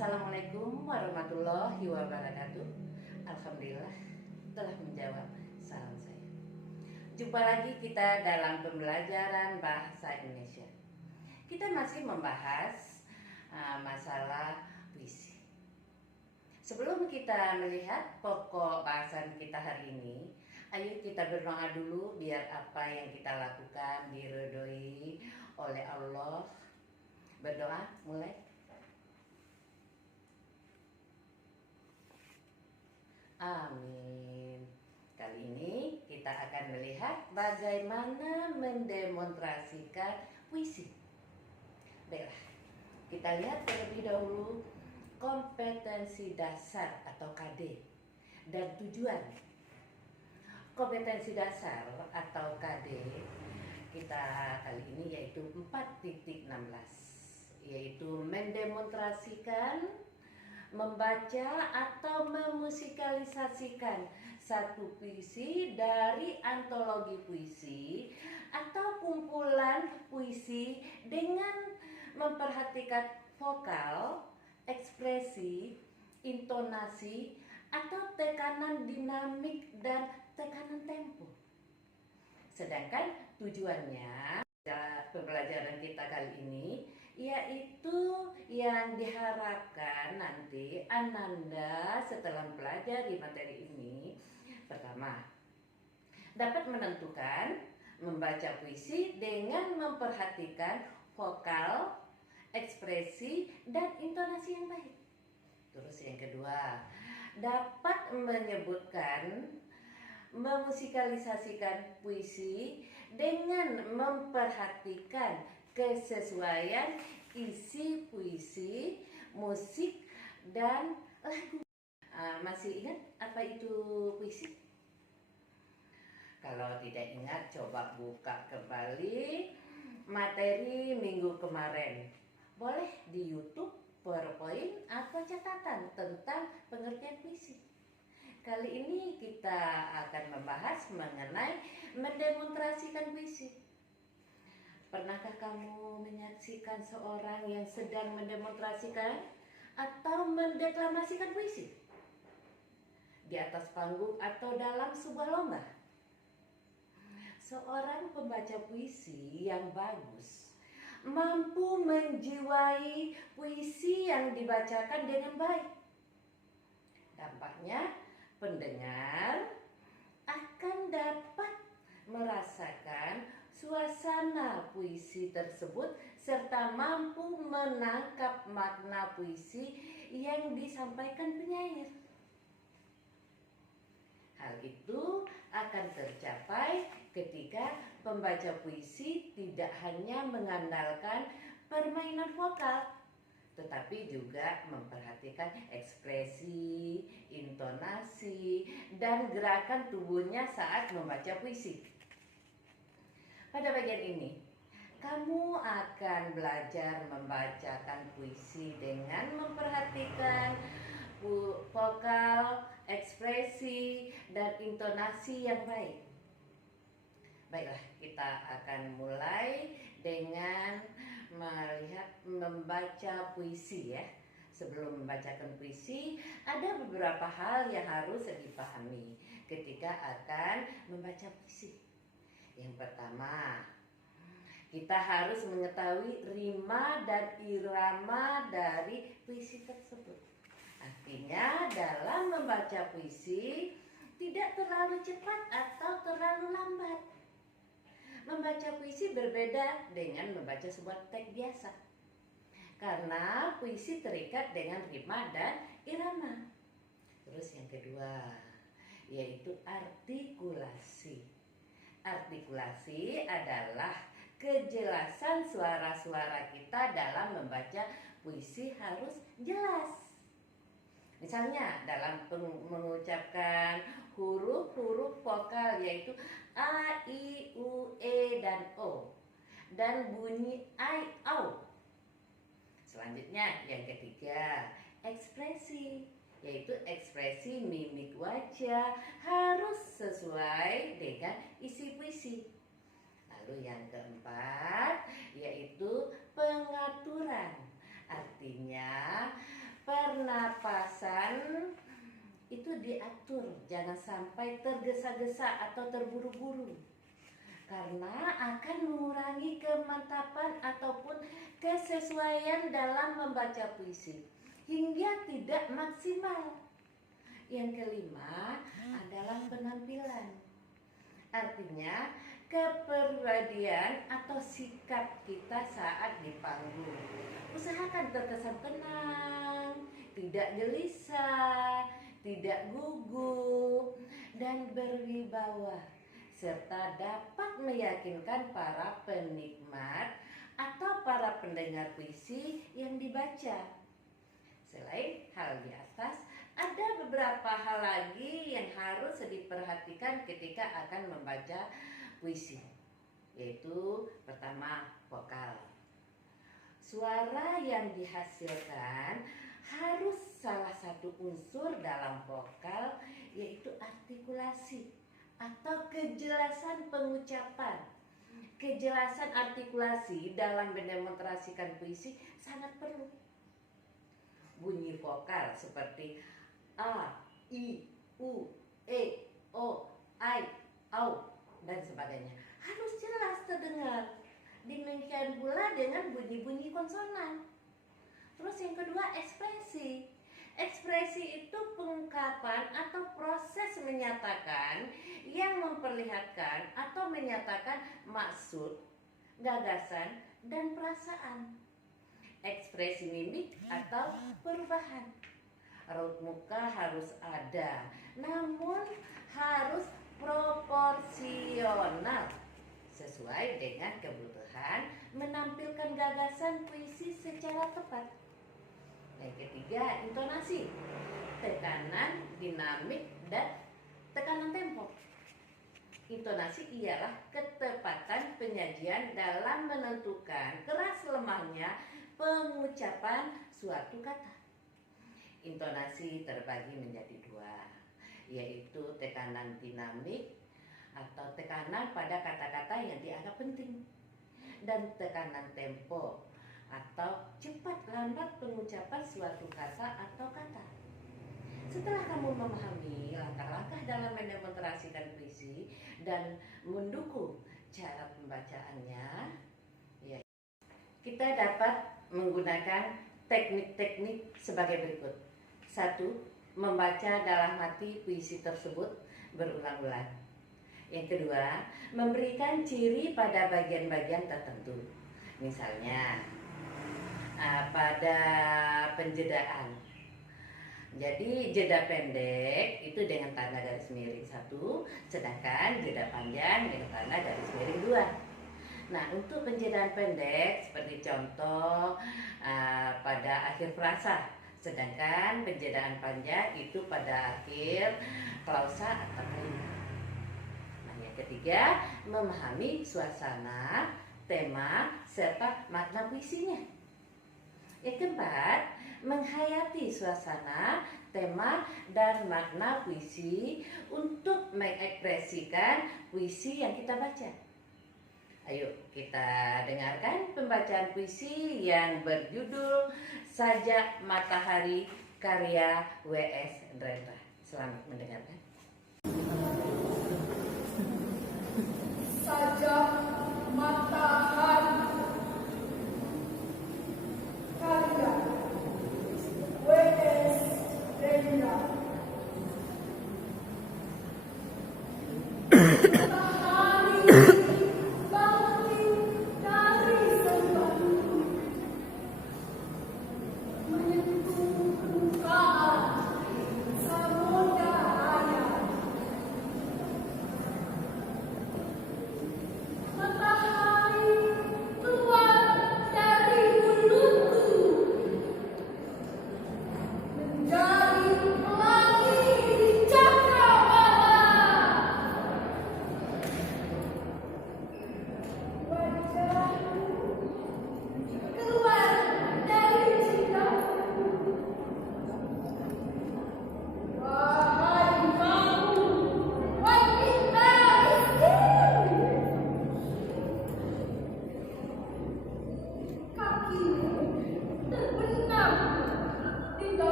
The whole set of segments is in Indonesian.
Assalamualaikum warahmatullahi wabarakatuh. Alhamdulillah telah menjawab salam saya. Jumpa lagi kita dalam pembelajaran bahasa Indonesia. Kita masih membahas masalah puisi. Sebelum kita melihat pokok bahasan kita hari ini, ayo kita berdoa dulu biar apa yang kita lakukan diridhoi oleh Allah. Berdoa mulai. Amin. Kali ini kita akan melihat bagaimana mendemonstrasikan puisi. Baiklah, kita lihat terlebih dahulu kompetensi dasar atau KD dan tujuan. Kompetensi dasar atau KD kita kali ini yaitu 4.16, yaitu mendemonstrasikan, membaca atau memusikalisasikan satu puisi dari antologi puisi atau kumpulan puisi dengan memperhatikan vokal, ekspresi, intonasi, atau tekanan dinamik dan tekanan tempo. Sedangkan tujuannya pembelajaran kita kali ini yaitu yang diharapkan nanti Ananda setelah mempelajari materi ini, pertama, dapat menentukan membaca puisi dengan memperhatikan vokal, ekspresi, dan intonasi yang baik. Terus yang kedua, dapat menyebutkan, memusikalisasikan puisi dengan memperhatikan kesesuaian isi puisi, musik, dan lagu. Masih ingat apa itu puisi? Kalau tidak ingat, coba buka kembali materi minggu kemarin. Boleh di YouTube, PowerPoint, atau catatan tentang pengertian puisi. Kali ini kita akan membahas mengenai mendemonstrasikan puisi. Pernahkah kamu menyaksikan seorang yang sedang mendemonstrasikan atau mendeklamasikan puisi di atas panggung atau dalam sebuah lomba? Seorang pembaca puisi yang bagus mampu menjiwai puisi yang dibacakan dengan baik. Dampaknya, pendengar akan dapat merasakan suasana puisi tersebut serta mampu menangkap makna puisi yang disampaikan penyair. Hal itu akan tercapai ketika pembaca puisi tidak hanya mengandalkan permainan vokal, tetapi juga memperhatikan ekspresi, intonasi, dan gerakan tubuhnya saat membaca puisi. Pada bagian ini, kamu akan belajar membacakan puisi dengan memperhatikan vokal, ekspresi, dan intonasi yang baik. Baiklah, kita akan mulai dengan melihat membaca puisi ya. Sebelum membacakan puisi, ada beberapa hal yang harus dipahami ketika akan membaca puisi. Yang pertama, kita harus mengetahui rima dan irama dari puisi tersebut. Artinya dalam membaca puisi tidak terlalu cepat atau terlalu lambat. Membaca puisi berbeda dengan membaca sebuah teks biasa, karena puisi terikat dengan rima dan irama. Terus yang kedua, yaitu artikulasi. Artikulasi adalah kejelasan suara-suara kita dalam membaca puisi harus jelas. Misalnya dalam mengucapkan huruf-huruf vokal yaitu A, I, U, E, dan O, dan bunyi I, O. Selanjutnya yang ketiga, ekspresi, yaitu ekspresi mimik wajah harus sesuai dengan isi puisi. Lalu yang keempat yaitu pengaturan, artinya pernapasan itu diatur, jangan sampai tergesa-gesa atau terburu-buru, karena akan mengurangi kemantapan ataupun kesesuaian dalam membaca puisi hingga tidak maksimal. Yang kelima adalah penampilan, artinya kepribadian atau sikap kita saat di panggung. Usahakan terkesan tenang, tidak gelisah, tidak gugup, dan berwibawa, serta dapat meyakinkan para penikmat atau para pendengar puisi yang dibaca. Selain hal di atas, ada beberapa hal lagi yang harus diperhatikan ketika akan membaca puisi, yaitu pertama, vokal. Suara yang dihasilkan harus salah satu unsur dalam vokal, yaitu artikulasi atau kejelasan pengucapan. Kejelasan artikulasi dalam mendemonstrasikan puisi sangat perlu. Bunyi vokal seperti A, I, U, E, O, I, Au, dan sebagainya harus jelas terdengar. Demikian pula dengan bunyi-bunyi konsonan. Terus yang kedua, ekspresi. Ekspresi itu pengungkapan atau proses menyatakan yang memperlihatkan atau menyatakan maksud, gagasan, dan perasaan. Ekspresi mimik atau perubahan. Raut muka harus ada, namun harus proporsional sesuai dengan kebutuhan menampilkan gagasan puisi secara tepat. Yang ketiga, intonasi, tekanan, dinamik, dan tekanan tempo. Intonasi ialah ketepatan penyajian dalam menentukan keras lemahnya pengucapan suatu kata. Intonasi terbagi menjadi dua, yaitu tekanan dinamik atau tekanan pada kata-kata yang dianggap penting, dan tekanan tempo atau cepat lambat pengucapan suatu kata atau kata. Setelah kamu memahami langkah-langkah dalam mendemonstrasikan puisi dan mendukung cara pembacaannya, ya, kita dapat menggunakan teknik-teknik sebagai berikut. 1. Membaca dalam hati puisi tersebut berulang-ulang. Yang kedua, memberikan ciri pada bagian-bagian tertentu. Misalnya, pada penjedaan. Jadi jeda pendek itu dengan tanda garis miring 1, sedangkan jeda panjang dengan tanda garis miring 2. Nah, untuk penjedaan pendek seperti contoh pada akhir frasa, sedangkan penjedaan panjang itu pada akhir klausa atau kalimat. Nah, yang ketiga, memahami suasana, tema, serta makna puisinya. Yang keempat, menghayati suasana, tema, dan makna puisi untuk mengekspresikan puisi yang kita baca. Ayo kita dengarkan pembacaan puisi yang berjudul Sajak Matahari karya W.S. Ndrendra. Selamat mendengarkan. Sajak Matahari karya W.S. Ndrendra.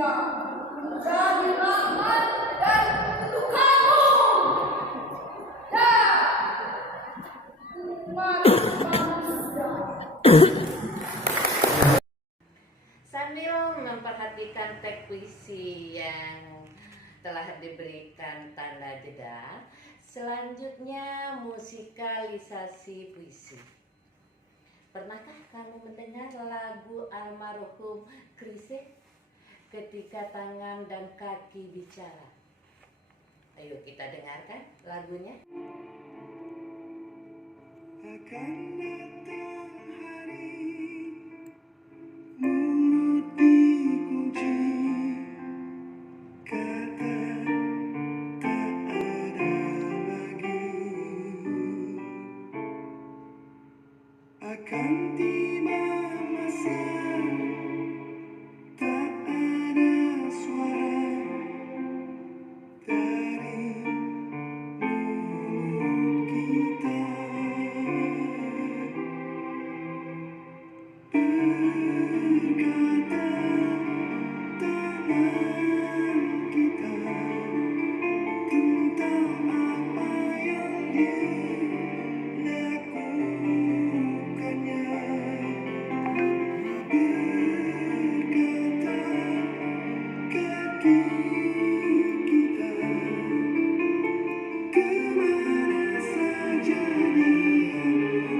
Dia menjadi rahmat dan Tuhanmu dan umat manusia. Sambil memperhatikan teks puisi yang telah diberikan tanda jeda, selanjutnya musikalisasi puisi. Pernahkah kamu mendengar lagu almarhum Chrisye, Ketika Tangan dan Kaki Bicara? Ayo kita dengarkan lagunya. Akan datang hari mulut dikunci, kata tak ada lagi. Akan tiba masa tak ada suara dari mulut kita. Berkata tangan kita tentang apa yang dilakukannya. Berkata kaki kita kemana saja dia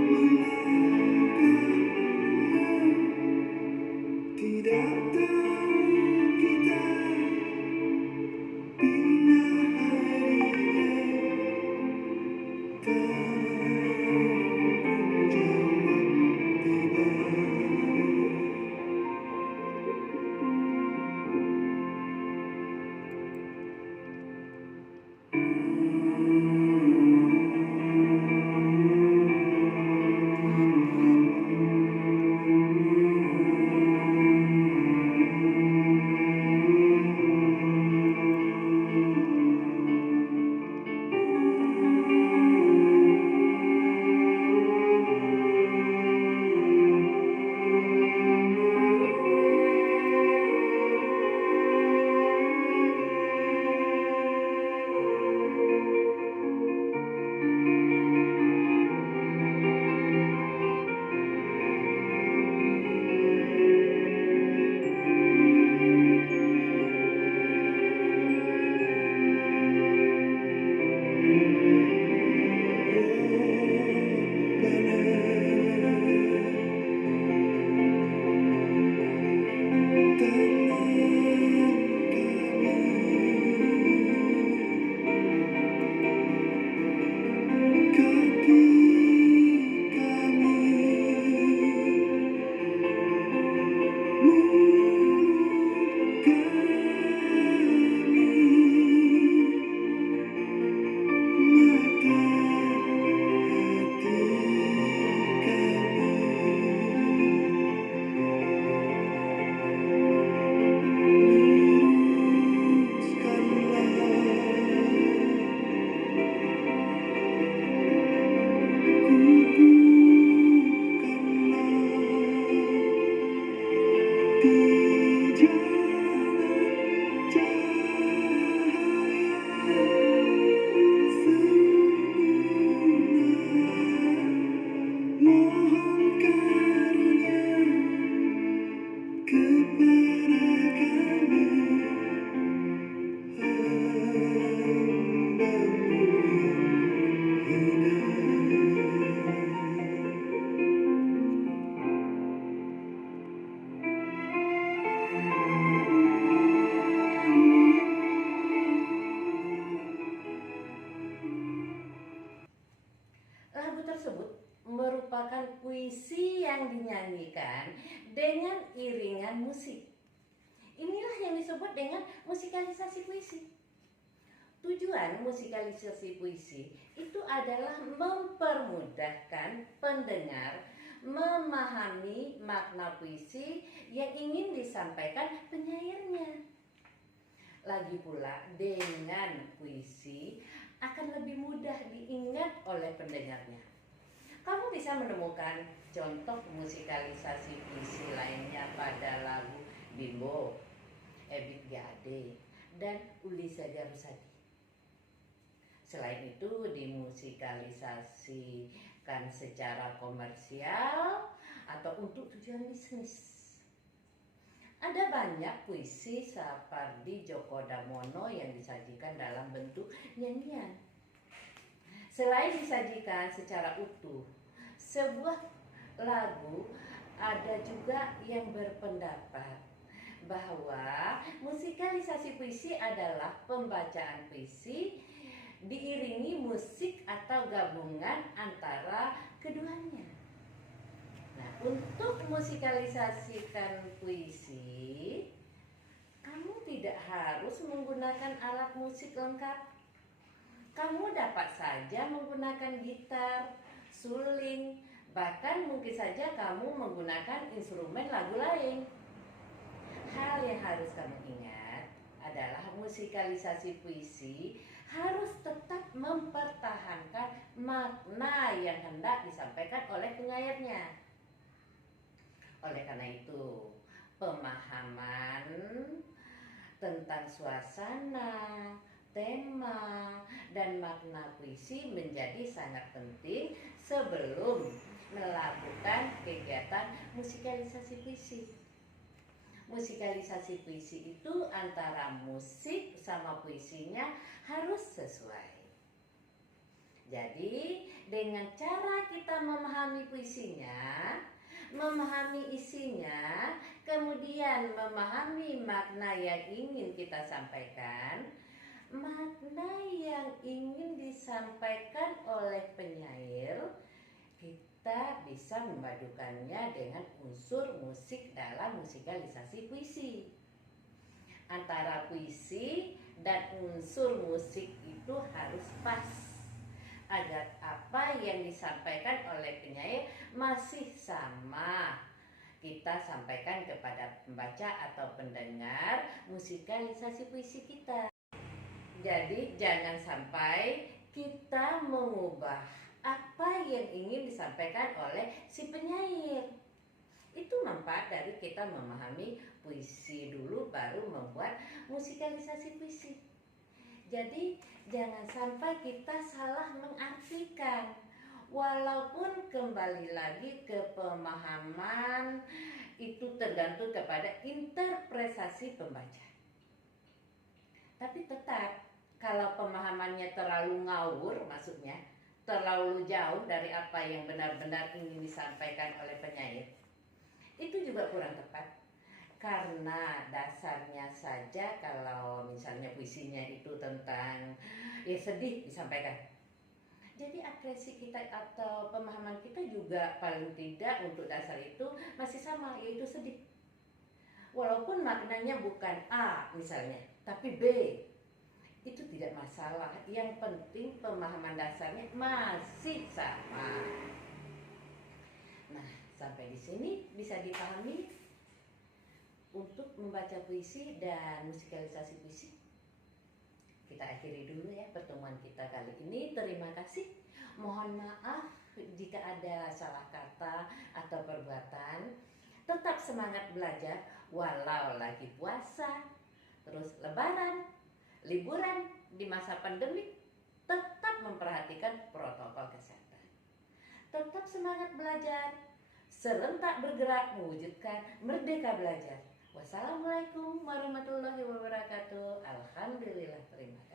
melangkah. Tidak tahu kita bila harinya tanggung jawab tiba. Mohon karunia kepada kami, hamba-Mu yang Lagu tersebut merupakan puisi yang dinyanyikan dengan iringan musik. Inilah yang disebut dengan musikalisasi puisi. Tujuan musikalisasi puisi itu adalah mempermudahkan pendengar memahami makna puisi yang ingin disampaikan penyairnya. Lagi pula dengan puisi akan lebih mudah diingat oleh pendengarnya. Kamu bisa menemukan contoh musikalisasi puisi lainnya pada lagu Bimbo, Ebit G. Ade, dan Uli Saga Rusadi. Selain itu dimusikalisasikan secara komersial atau untuk tujuan bisnis. Ada banyak puisi Sapardi Djoko Damono yang disajikan dalam bentuk nyanyian. Selain disajikan secara utuh, sebuah lagu ada juga yang berpendapat bahwa musikalisasi puisi adalah pembacaan puisi diiringi musik atau gabungan antara keduanya. Nah, untuk musikalisasikan puisi, kamu tidak harus menggunakan alat musik lengkap. Kamu dapat saja menggunakan gitar, suling, bahkan mungkin saja kamu menggunakan instrumen lagu lain. Hal yang harus kamu ingat adalah musikalisasi puisi harus tetap mempertahankan makna yang hendak disampaikan oleh penyairnya. Oleh karena itu, pemahaman tentang suasana, tema, dan makna puisi menjadi sangat penting sebelum melakukan kegiatan musikalisasi puisi. Musikalisasi puisi itu antara musik sama puisinya harus sesuai. Jadi, dengan cara kita memahami puisinya, memahami isinya, kemudian memahami makna yang ingin kita sampaikan, makna yang ingin disampaikan oleh penyair, kita bisa memadukannya dengan unsur musik dalam musikalisasi puisi. Antara puisi dan unsur musik itu harus pas agar apa yang disampaikan oleh penyair masih sama kita sampaikan kepada pembaca atau pendengar musikalisasi puisi kita. Jadi jangan sampai kita mengubah apa yang ingin disampaikan oleh si penyair. Itu manfaat dari kita memahami puisi dulu baru membuat musikalisasi puisi. Jadi jangan sampai kita salah mengartikan. Walaupun kembali lagi ke pemahaman itu tergantung kepada interpretasi pembaca. Tapi tetap kalau pemahamannya terlalu ngawur, maksudnya terlalu jauh dari apa yang benar-benar ingin disampaikan oleh penyair, itu juga kurang tepat. Karena dasarnya saja kalau misalnya puisinya itu tentang sedih disampaikan. Jadi ekspresi kita atau pemahaman kita juga paling tidak untuk dasar itu masih sama, yaitu sedih. Walaupun maknanya bukan A misalnya, tapi B. Itu tidak masalah. Yang penting pemahaman dasarnya masih sama. Nah, sampai di sini bisa dipahami untuk membaca puisi dan musikalisasi puisi. Kita akhiri dulu ya pertemuan kita kali ini. Terima kasih. Mohon maaf jika ada salah kata atau perbuatan. Tetap semangat belajar walau lagi puasa, terus lebaran, liburan di masa pandemi, tetap memperhatikan protokol kesehatan. Tetap semangat belajar, serentak bergerak mewujudkan merdeka belajar. Wassalamualaikum warahmatullahi wabarakatuh. Alhamdulillah, terima kasih.